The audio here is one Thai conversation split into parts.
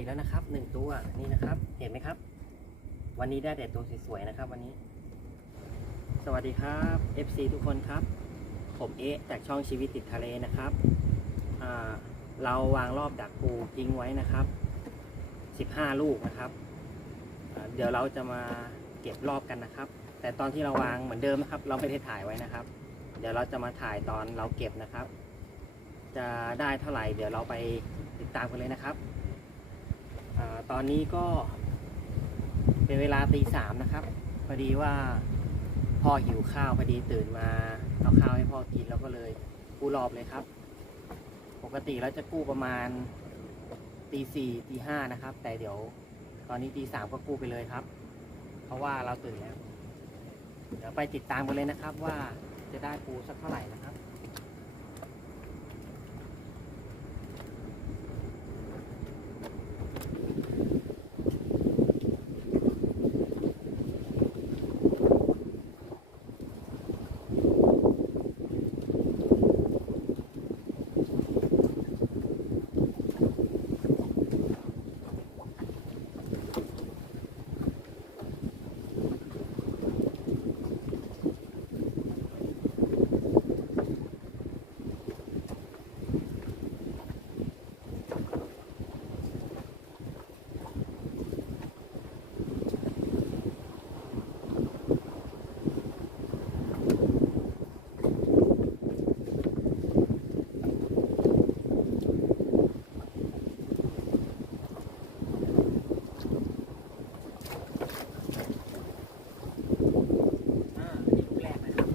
ได้อีกแล้วนะครับหนึ่งตัวนี่นะครับ เห็นไหมครับ วันนี้ได้แต่ตัวสวยๆนะครับ วันนี้ สวัสดีครับ FC ทุกคนครับ ผมเอ๊ะจากช่องชีวิตติดทะเลนะครับเราวางรอบดักปูทิ้งไว้นะครับ 15 ลูกนะครับเดี๋ยวเราจะมาเก็บรอบกันนะครับ แต่ตอนที่เราวางเหมือนเดิมนะครับ เราไม่ได้ถ่ายไว้นะครับ เดี๋ยวเราจะมาถ่ายตอนเราเก็บนะครับ จะได้เท่าไหร่ เดี๋ยวเราไปติดตามกันเลยนะครับ ตอนนี้ก็เป็นเวลาตีสามนะครับ พอดีว่าพ่อหิวข้าวพอดีตื่นมาเอาข้าวให้พ่อกินแล้วก็เลยกู้รอบเลยครับ ปกติแล้วจะกู้ประมาณตีสี่ตีห้านะครับ แต่เดี๋ยวตอนนี้ตีสามก็กู้ไปเลยครับ เพราะว่าเราตื่นแล้ว เดี๋ยวไปติดตามกันเลยนะครับว่าจะได้ปูสักเท่าไหร่นะครับ อ่าอันนี้ลูกแรกนะครับ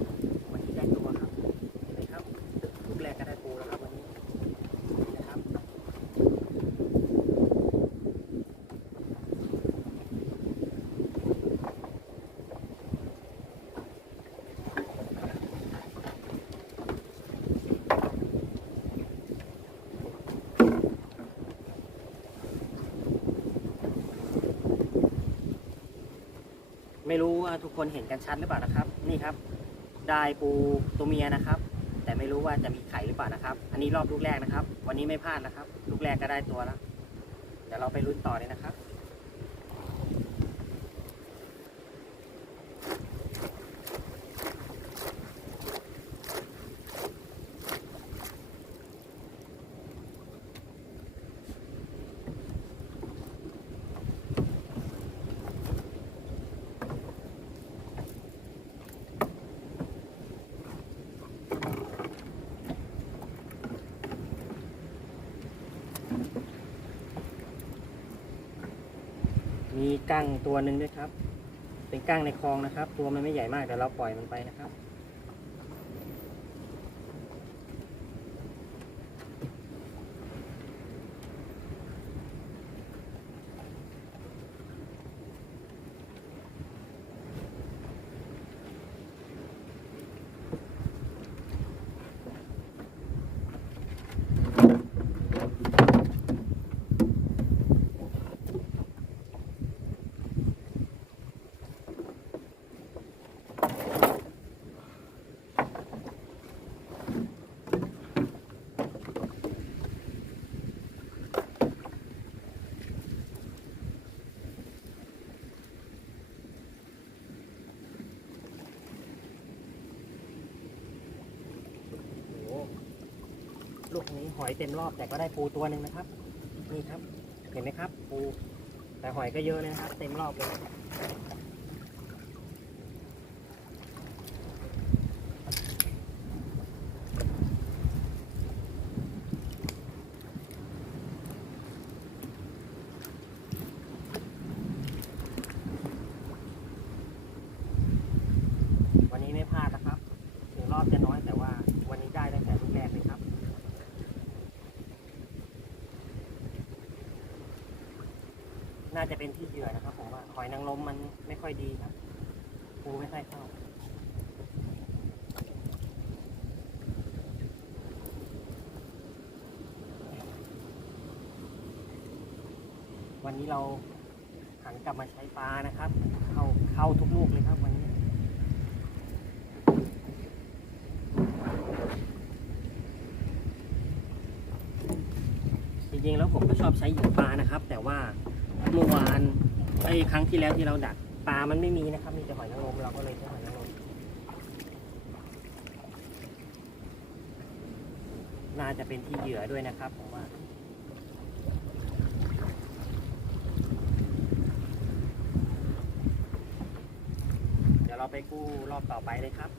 วันนี้ได้ตัวครับ เห็นไหมครับ ลูกแรกก็ได้ปูแล้วครับวันนี้นี่นะครับ ไม่รู้ว่า ทุกคนเห็นกันชัดหรือเปล่านะครับ นี่ครับ ได้ปูตัวเมียนะครับ แต่ไม่รู้ว่าจะมีไข่หรือเปล่านะครับ อันนี้รอบลูกแรกนะครับ วันนี้ไม่พลาดนะครับ ลูกแรกก็ได้ตัวแล้วเดี๋ยวเราไปลุ้นต่อเลยนะครับ มีกั้งตัวหนึ่งด้วยครับ เป็นกั้งในคลองนะครับ ตัวมันไม่ใหญ่มากแต่เราปล่อยมันไปนะครับ ลูกนี้หอยเต็มรอบแต่ก็ได้ปูตัวหนึ่งนะครับ นี่ครับ เห็นไหมครับ ปูแต่หอยก็เยอะเลยนะครับ เต็มรอบเลย วันนี้ไม่พลาดนะครับ ถึงรอบจะน้อยแต่ว่าวันนี้ได้ตั้งแต่ลูกแรกเลยครับ น่า จะเป็นที่เหยื่อนะครับ ผมว่าหอยนางรมมันไม่ค่อยดีครับปูไม่ค่อยเข้าวันนี้เราหันกลับมาใช้ปลานะครับ เข้าเข้าทุกลูกเลยครับวันนี้จริงๆแล้วผมก็ชอบใช้เหยื่อปลานะครับ แต่ว่า เมื่อวานไอ้ครั้งที่แล้วที่เราดักปลามันไม่มีนะครับ มีแต่หอยนางรมเราก็เลยใช้หอยนางรมน่าจะเป็นที่เหยื่อด้วยนะครับผมว่าเดี๋ยวเราไปกู้รอบต่อไปเลยครับ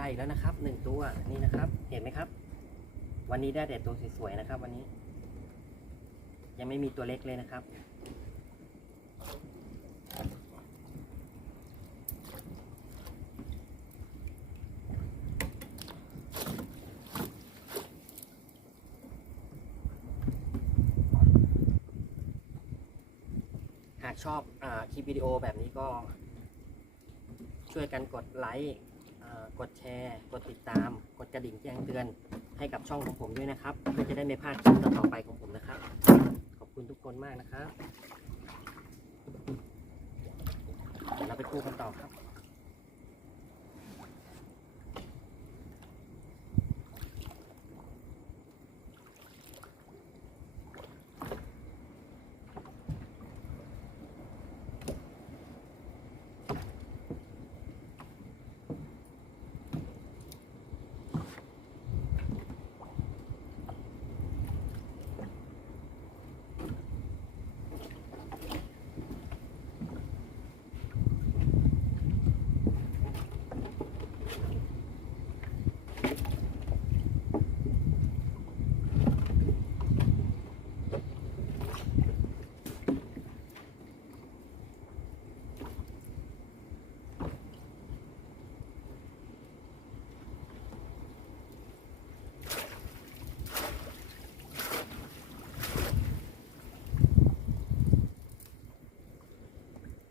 ได้อีกแล้วนะครับหนึ่งตัวนี่นะครับ เห็นไหมครับ วันนี้ได้แต่ตัวสวยๆนะครับ วันนี้ ยังไม่มีตัวเล็กเลยนะครับ หากชอบอคลิปวิดีโอแบบนี้ก็ช่วยกันกดไลค์ กดแชร์ กดติดตาม กดกระดิ่งแจ้งเตือนให้กับช่องของผมด้วยนะครับ เพื่อจะได้ไม่พลาดคลิปต่อไปของผมนะครับ ขอบคุณทุกคนมากนะครับ เดี๋ยวเราไปคู่กันต่อครับ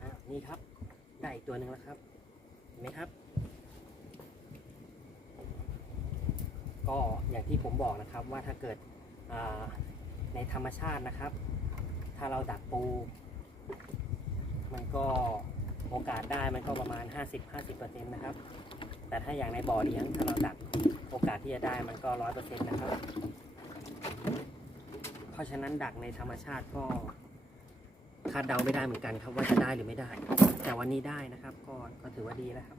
อะนี่ครับ ได้อีก ตัวหนึ่งแล้วครับเห็นไหมครับ ก็อย่างที่ผมบอกนะครับว่าถ้าเกิดในธรรมชาตินะครับ ถ้าเราดักปู มันก็โอกาสได้มันก็ประมาณ 50-50%นะครับ แต่ถ้าอย่างในบ่อเลี้ยงถ้าเราดักโอกาสที่จะได้มันก็ 100%นะครับ เพราะฉะนั้นดักในธรรมชาติก็ คาดเดาไม่ได้เหมือนกันครับว่าจะได้หรือไม่ได้ แต่วันนี้ได้นะครับ ก็ก็ถือว่าดีแล้วครับ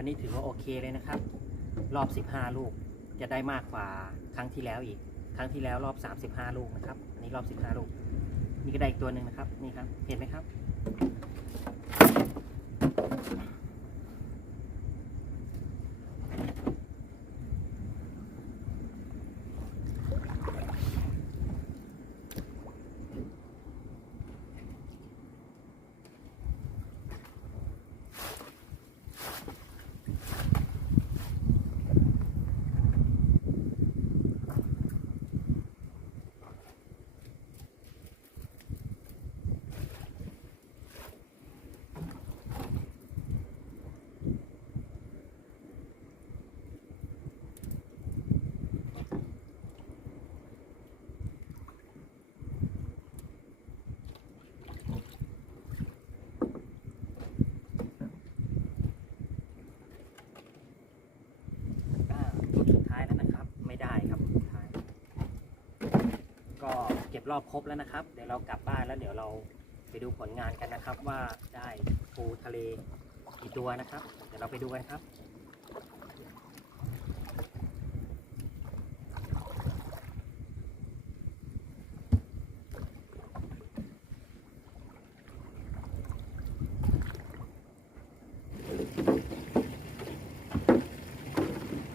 วันนี้ถือว่าโอเคเลยนะครับ รอบ 15 ลูกจะได้มากกว่าครั้งที่แล้วอีก ครั้งที่แล้วรอบ 35 ลูกนะครับ อันนี้รอบ 15 ลูก นี่ก็ได้อีกตัวหนึ่งนะครับ นี่ครับ เห็นไหมครับ อ่าลูกสุดท้ายแล้วนะครับ ไม่ได้ครับลูกสุดท้าย ก็เก็บ รอบครบแล้วนะครับ เดี๋ยวเรากลับบ้านแล้วเดี๋ยวเราไปดูผลงานกันนะครับ ว่าได้ปูทะเลกี่ตัวนะครับ เดี๋ยวเราไปดูกันครับ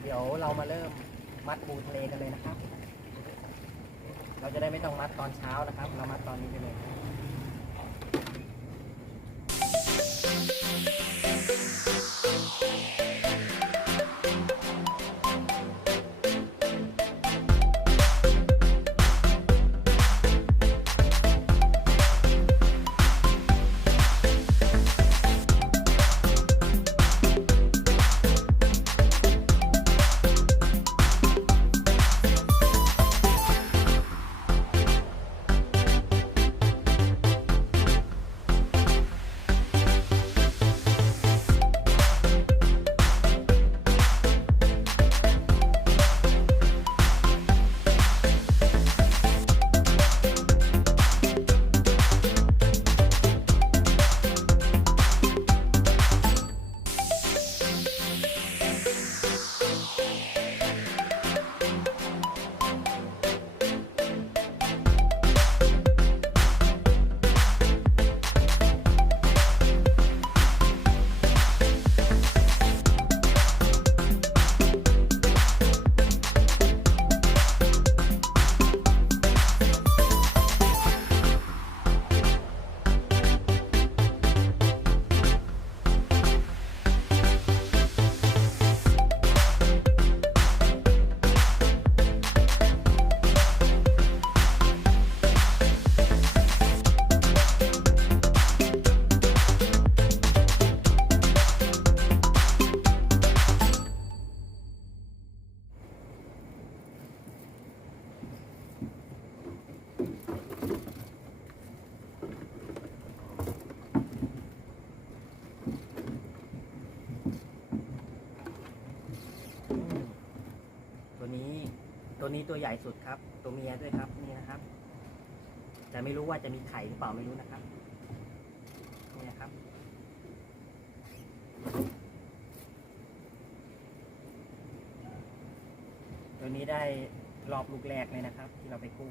เดี๋ยวเรามาเริ่มมัดปูทะเลกันเลยนะครับ เราจะได้ไม่ต้ องมัดตอนเช้านะครับ เรามาตอนนี้กันเลย นี้ตัวใหญ่สุดครับ ตัวเมียด้วยครับนี่นะครับ แต่ไม่รู้ว่าจะมีไข่หรือเปล่าไม่รู้นะครับนี่นะครับ ตัวนี้ได้รอบลูกแรกเลยนะครับ ที่เราไปกู้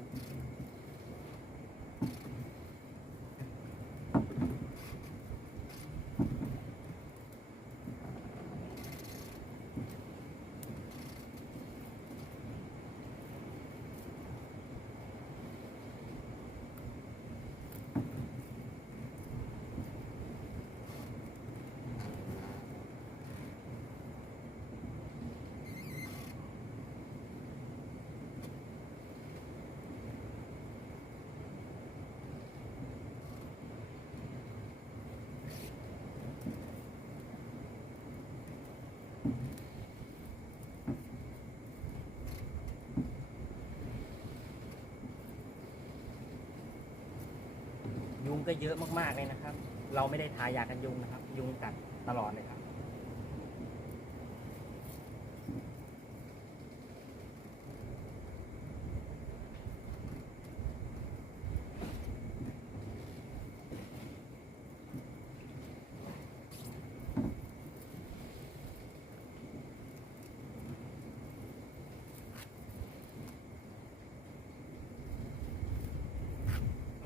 ก็เยอะมากๆเลยนะครับ เราไม่ได้ทายากันยุงนะครับ ยุงกัดตลอดเลยครับ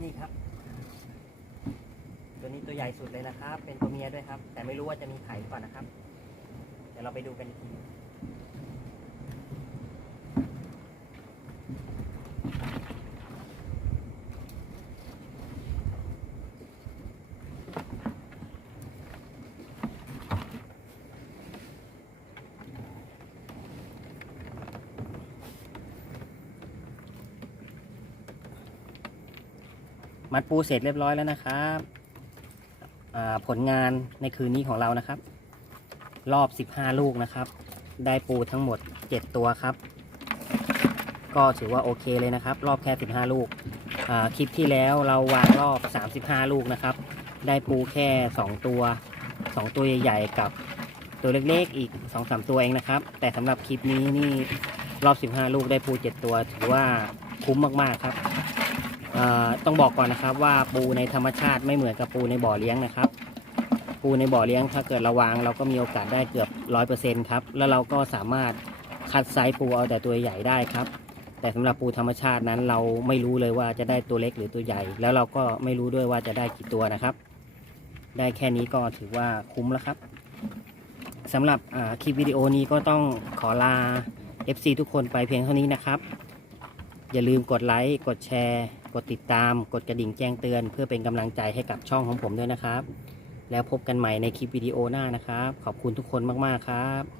นี่ครับ ตัวนี้ตัวใหญ่สุดเลยนะครับ เป็นตัวเมียด้วยครับ แต่ไม่รู้ว่าจะมีไข่หรือเปล่านะครับ เดี๋ยวเราไปดูกันอีกทีมัดปูเสร็จเรียบร้อยแล้วนะครับ ผลงานในคืนนี้ของเรานะครับ รอบ 15 ลูกนะครับ ได้ปูทั้งหมด 7 ตัวครับ ก็ถือว่าโอเคเลยนะครับ รอบแค่ 15 ลูกคลิปที่แล้วเราวางรอบ 35 ลูกนะครับ ได้ปูแค่ 2 ตัว 2 ตัวใหญ่ๆกับตัวเล็กๆอีก 2-3 ตัวเองนะครับ แต่สำหรับคลิปนี้นี่รอบ 15 ลูกได้ปู 7 ตัว ถือว่าคุ้มมากๆครับ ต้องบอกก่อนนะครับว่าปูในธรรมชาติไม่เหมือนกับปูในบ่อเลี้ยงนะครับ ปูในบ่อเลี้ยงถ้าเกิดเราวางเราก็มีโอกาสได้เกือบร้อยเปอร์เซ็นต์ครับ แล้วเราก็สามารถคัดไซส์ปูเอาแต่ตัวใหญ่ได้ครับ แต่สำหรับปูธรรมชาตินั้นเราไม่รู้เลยว่าจะได้ตัวเล็กหรือตัวใหญ่ แล้วเราก็ไม่รู้ด้วยว่าจะได้กี่ตัวนะครับ ได้แค่นี้ก็ถือว่าคุ้มแล้วครับสำหรับคลิปวิดีโอนี้ก็ต้องขอลา FC ทุกคนไปเพียงเท่านี้นะครับ อย่าลืมกดไลค์ กดแชร์ กดติดตาม กดกระดิ่งแจ้งเตือน เพื่อเป็นกำลังใจให้กับช่องของผมด้วยนะครับ แล้วพบกันใหม่ในคลิปวิดีโอหน้านะครับ ขอบคุณทุกคนมากๆครับ